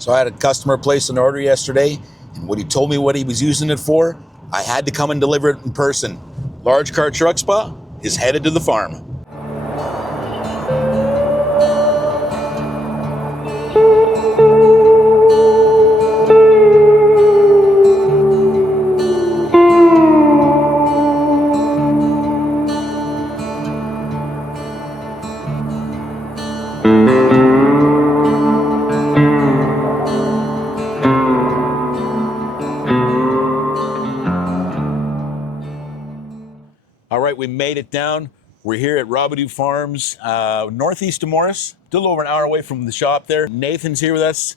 So I had a customer place an order yesterday, and when he told me what he was using it for, I had to come and deliver it in person. Large Car Truck Spa is headed to the farm. All right, we made it down. We're here at Robidoux Farms, northeast of Morris, a little over an hour away from the shop there. Nathan's here with us,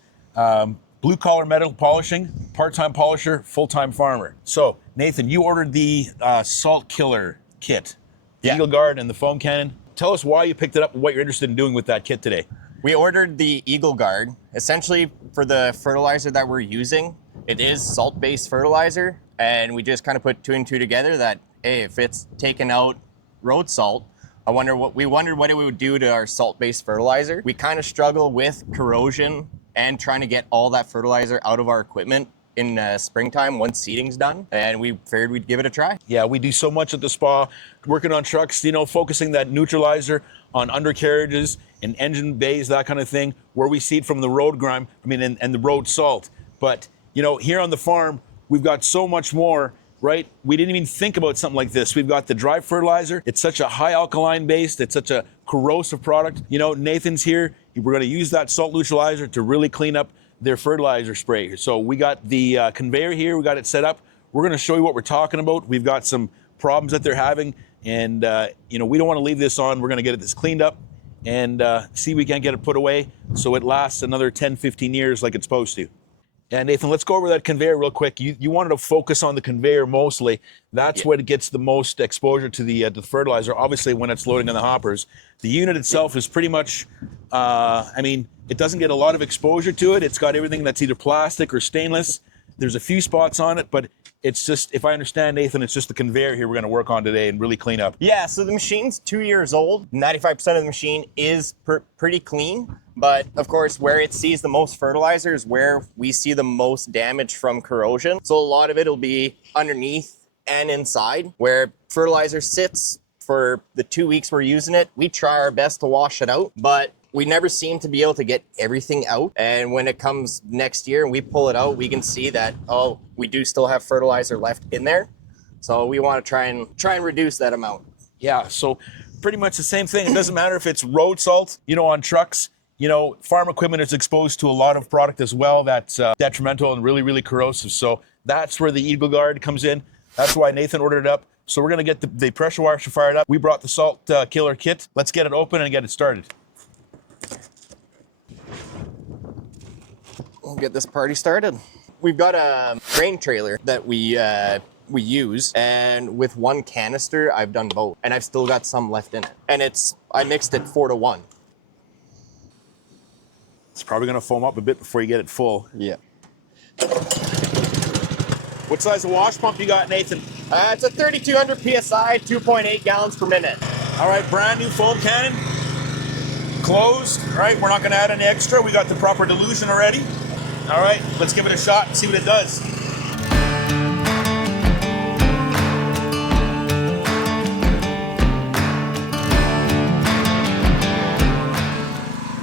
blue collar metal polishing, part-time polisher, full-time farmer. So Nathan, you ordered the salt killer kit, the Eagle Guard and the foam cannon. Tell us why you picked it up and what you're interested in doing with that kit today. We ordered the Eagle Guard, essentially for the fertilizer that we're using. It is salt-based fertilizer, and we just kind of put two and two together that, hey, if it's taken out road salt, we wondered what it would do to our salt-based fertilizer. We kind of struggle with corrosion and trying to get all that fertilizer out of our equipment in springtime once seeding's done, and we figured we'd give it a try. Yeah, we do so much at the spa, working on trucks, focusing that neutralizer on undercarriages and engine bays, that kind of thing, where we seed from the road grime, and the road salt. But, here on the farm, we've got so much more, right? We didn't even think about something like this. We've got the dry fertilizer. It's such a high alkaline base. It's such a corrosive product. Nathan's here. We're going to use that salt neutralizer to really clean up their fertilizer spray. So we got the conveyor here. We got it set up. We're going to show you what we're talking about. We've got some problems that they're having, and we don't want to leave this on. We're going to get this cleaned up and see if we can get it put away so it lasts another 10, 15 years like it's supposed to. And Nathan, let's go over that conveyor real quick. You wanted to focus on the conveyor mostly. That's what gets the most exposure to the fertilizer, obviously, when it's loading on the hoppers. The unit itself is pretty much, it doesn't get a lot of exposure to it. It's got everything that's either plastic or stainless. There's a few spots on it, but it's just, if I understand, Nathan, it's just the conveyor here we're going to work on today and really clean up. Yeah, so the machine's 2 years old. 95% of the machine is pretty clean. But of course, where it sees the most fertilizer is where we see the most damage from corrosion. So a lot of it will be underneath and inside. Where fertilizer sits for the 2 weeks we're using it, we try our best to wash it out, but we never seem to be able to get everything out. And when it comes next year and we pull it out, we can see that, oh, we do still have fertilizer left in there. So we want to try and reduce that amount. Yeah, so pretty much the same thing. It doesn't matter if it's road salt, on trucks. Farm equipment is exposed to a lot of product as well that's detrimental and really, really corrosive. So that's where the Eagle Guard comes in. That's why Nathan ordered it up. So we're going to get the pressure washer fired up. We brought the salt killer kit. Let's get it open and get it started. We'll get this party started. We've got a grain trailer that we use, and with one canister, I've done both, and I've still got some left in it. And I mixed it 4-to-1. It's probably going to foam up a bit before you get it full. Yeah. What size of wash pump you got, Nathan? It's a 3200 PSI, 2.8 gallons per minute. All right, brand new foam cannon. Closed, all right? We're not going to add any extra. We got the proper dilution already. All right, let's give it a shot and see what it does.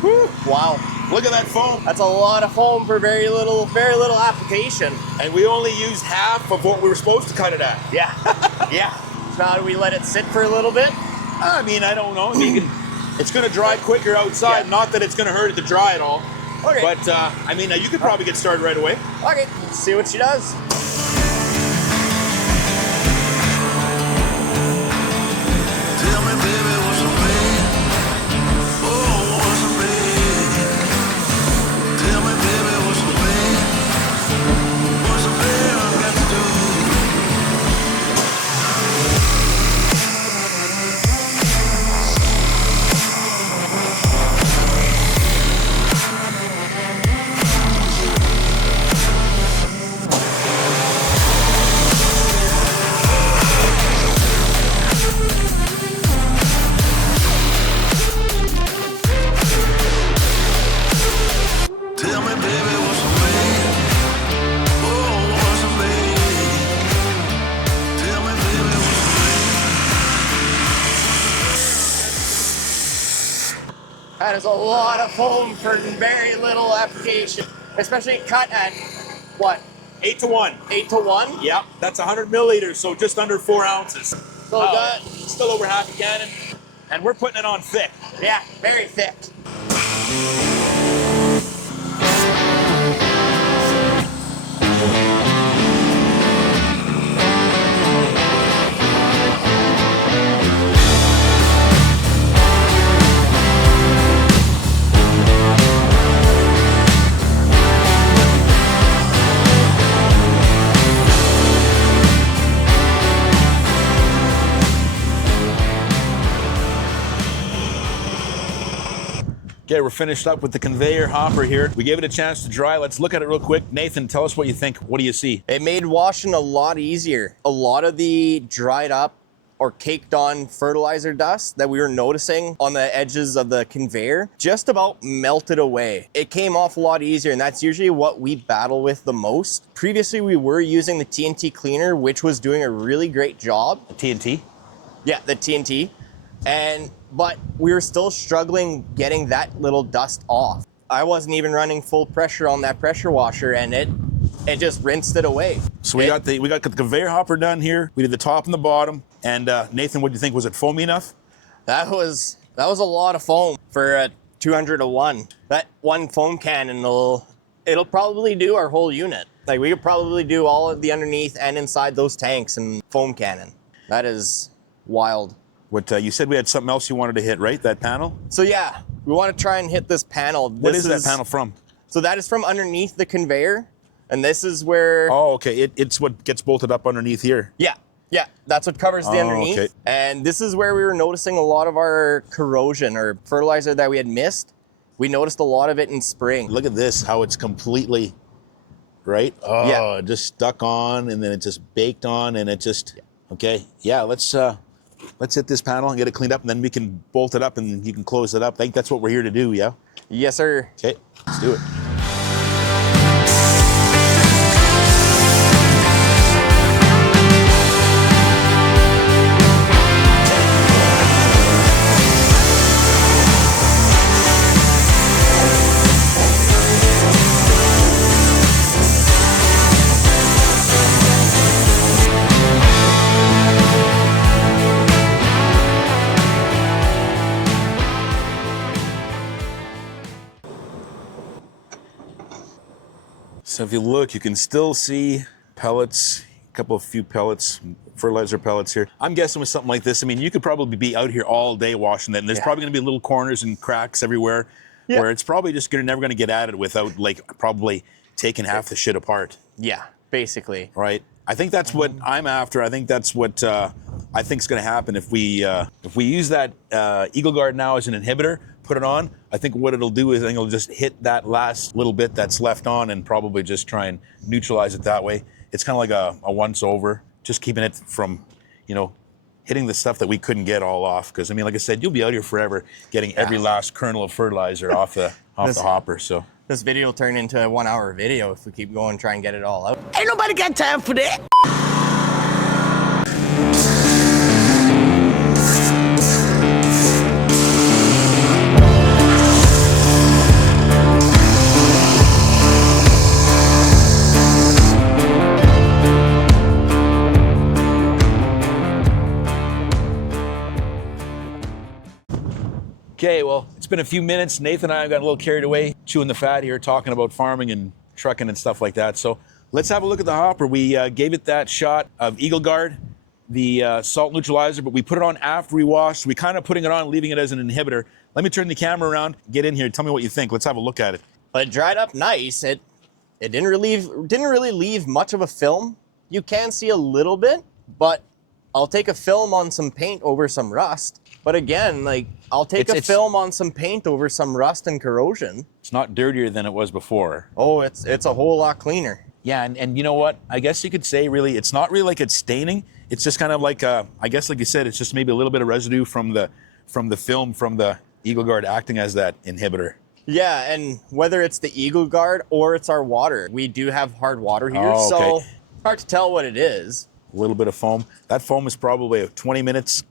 Whew, wow. Look at that foam. That's a lot of foam for very little application. And we only used half of what we were supposed to cut it at. Yeah, yeah. So now do we let it sit for a little bit? I don't know. It's going to dry quicker outside. Yeah. Not that it's going to hurt it to dry at all. Okay. But, you could probably get started right away. Okay, let's see what she does. Tell me, baby, what's a man? Oh, what's a man? Tell me, baby, what's a man? What's a man I've got to do? That is a lot of foam for very little application, especially cut at what? 8 to 1. 8 to 1? Yep, that's 100 milliliters, so just under 4 ounces. So that, Still over half a gallon. And we're putting it on thick. yeah, very thick. Okay, we're finished up with the conveyor hopper here. We gave it a chance to dry. Let's look at it real quick. Nathan, tell us what you think. What do you see? It made washing a lot easier. A lot of the dried up or caked on fertilizer dust that we were noticing on the edges of the conveyor just about melted away. It came off a lot easier, and that's usually what we battle with the most. Previously, we were using the TNT cleaner, which was doing a really great job. TNT? Yeah, the TNT. But we were still struggling getting that little dust off. I wasn't even running full pressure on that pressure washer, and it just rinsed it away. So we got the conveyor hopper done here. We did the top and the bottom. And Nathan, what do you think? Was it foamy enough? That was a lot of foam for a 200 to 1. That one foam cannon it'll probably do our whole unit. Like, we could probably do all of the underneath and inside those tanks and foam cannon. That is wild. What you said we had something else you wanted to hit, right? That panel? So yeah, we want to try and hit this panel. What is that panel from? So that is from underneath the conveyor, and this is where. Oh, okay. It's what gets bolted up underneath here. Yeah, that's what covers the underneath. Okay. And this is where we were noticing a lot of our corrosion or fertilizer that we had missed. We noticed a lot of it in spring. Look at this, how it's completely, right? Oh, Yeah. it just stuck on, and then it just baked on, and it just, okay. Yeah, let's hit this panel and get it cleaned up, and then we can bolt it up and you can close it up. I think that's what we're here to do, yeah? Yes, sir. Okay, let's do it. So if you look, you can still see pellets, a few pellets, fertilizer pellets here. I'm guessing with something like this, I mean, you could probably be out here all day washing that, and there's probably gonna be little corners and cracks everywhere where it's probably just never gonna get at it without like probably taking half the shit apart. Yeah, basically. Right? I think that's what I'm after. I think that's what I think is gonna happen if we use that Eagle Guard now as an inhibitor, put it on. I think what it'll do is I think it'll just hit that last little bit that's left on and probably just try and neutralize it that way. It's kind of like a once over, just keeping it from, hitting the stuff that we couldn't get all off. Because I mean, like I said, you'll be out here forever getting every last kernel of fertilizer off the hopper. So This video will turn into a 1-hour video if we keep going and try and get it all out. Ain't nobody got time for that. Okay, well, it's been a few minutes. Nathan and I got a little carried away chewing the fat here, talking about farming and trucking and stuff like that. So let's have a look at the hopper. We gave it that shot of Eagle Guard, the salt neutralizer, but we put it on after we washed. We kind of putting it on, leaving it as an inhibitor. Let me turn the camera around, get in here, tell me what you think. Let's have a look at it. But it dried up nice. It didn't really leave much of a film. You can see a little bit, but I'll take a film on some paint over some rust. But again, like, I'll take a film on some paint over some rust and corrosion. It's not dirtier than it was before. Oh, it's a whole lot cleaner. Yeah, and you know what? I guess you could say really, it's not really like it's staining. It's just kind of like, I guess like you said, it's just maybe a little bit of residue from the film from the Eagle Guard acting as that inhibitor. Yeah, and whether it's the Eagle Guard or it's our water, we do have hard water here, Oh, okay. so hard to tell what it is. A little bit of foam. That foam is probably 20 minutes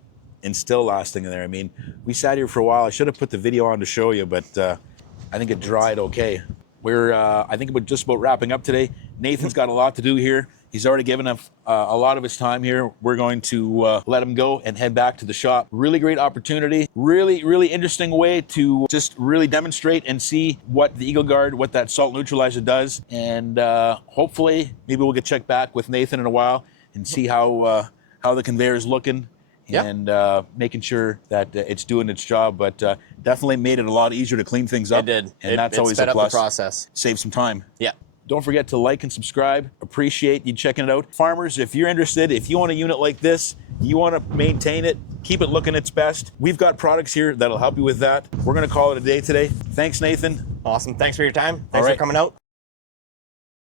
and still lasting in there. I mean, we sat here for a while. I should have put the video on to show you, but I think it dried okay. We're, I think we're just about wrapping up today. Nathan's got a lot to do here. He's already given us a lot of his time here. We're going to let him go and head back to the shop. Really great opportunity. Really, really interesting way to just really demonstrate and see what the Eagle Guard, what that salt neutralizer does. And hopefully, maybe we'll get checked back with Nathan in a while and see how the conveyor is looking. Yep. And making sure that it's doing its job, but definitely made it a lot easier to clean things up. It did. And that's always sped a up plus. the process. Save some time. Yeah. Don't forget to like and subscribe. Appreciate you checking it out. Farmers, if you're interested, if you want a unit like this, you want to maintain it, keep it looking its best, we've got products here that'll help you with that. We're going to call it a day today. Thanks, Nathan. Awesome. Thanks for your time. Thanks for coming out.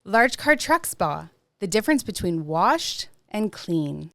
Large car truck spa. The difference between washed and clean.